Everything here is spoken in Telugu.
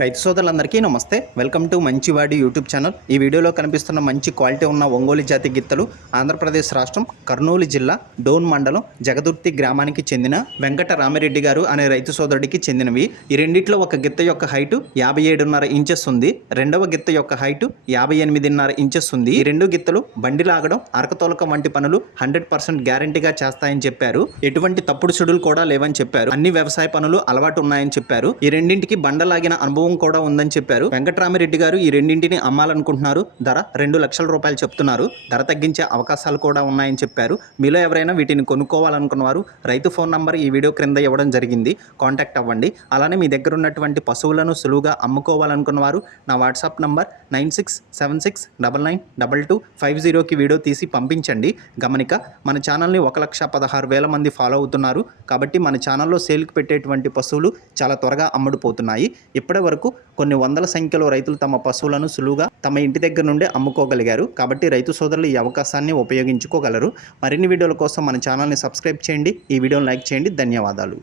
రైతు సోదరులందరికీ నమస్తే. వెల్కమ్ టు మంచివాడి యూట్యూబ్ ఛానల్. ఈ వీడియోలో కనిపిస్తున్న మంచి క్వాలిటీ ఉన్న ఒంగోలు జాతి గిత్తలు ఆంధ్రప్రదేశ్ రాష్ట్రం కర్నూలు జిల్లా డోన్ మండలం జగదుర్తి గ్రామానికి చెందిన వెంకట రామిరెడ్డి గారు అనే రైతు సోదరుడికి చెందినవి. ఈ రెండిట్లో ఒక గిత్త యొక్క హైటు 57.5 ఇంచెస్ ఉంది. రెండవ గిత్త యొక్క హైటు 58.5 ఇంచెస్ ఉంది. ఈ రెండు గిత్తలు బండి లాగడం, అరకతోలకం వంటి పనులు 100% గ్యారంటీగా చేస్తాయని చెప్పారు. ఎటువంటి తప్పుడు సుడులు కూడా లేవని చెప్పారు. అన్ని వ్యవసాయ పనులు అలవాటు ఉన్నాయని చెప్పారు. ఈ రెండింటికి బండలాగిన అనుభవం కూడా ఉందని చెప్పారు. వెంకటరామిరెడ్డి గారు ఈ రెండింటిని అమ్మాలనుకుంటున్నారు. ధర 2 లక్షల రూపాయలు చెప్తున్నారు. ధర తగ్గించే అవకాశాలు కూడా ఉన్నాయని చెప్పారు. మీలో ఎవరైనా వీటిని కొనుక్కోవాలనుకున్నవారు రైతు ఫోన్ నంబర్ ఈ వీడియో క్రింద ఇవ్వడం జరిగింది. కాంటాక్ట్ అవ్వండి. అలానే మీ దగ్గర ఉన్నటువంటి పశువులను సులువుగా అమ్ముకోవాలనుకున్నవారు నా వాట్సాప్ నంబర్ 9676992250కి వీడియో తీసి పంపించండి. గమనిక, మన ఛానల్ని 1,16,000 మంది ఫాలో అవుతున్నారు. కాబట్టి మన ఛానల్లో సేల్కి పెట్టేటువంటి పశువులు చాలా త్వరగా అమ్ముడుపోతున్నాయి. ఇప్పటి వరకు కొన్ని వందల సంఖ్యలో రైతులు తమ పశువులను సులువుగా తమ ఇంటి దగ్గర నుండే అమ్ముకోగలిగారు. కాబట్టి రైతు సోదరులు ఈ అవకాశాన్ని ఉపయోగించుకోగలరు. మరిన్ని వీడియోల కోసం మన ఛానల్ని సబ్స్క్రైబ్ చేయండి. ఈ వీడియోని లైక్ చేయండి. ధన్యవాదాలు.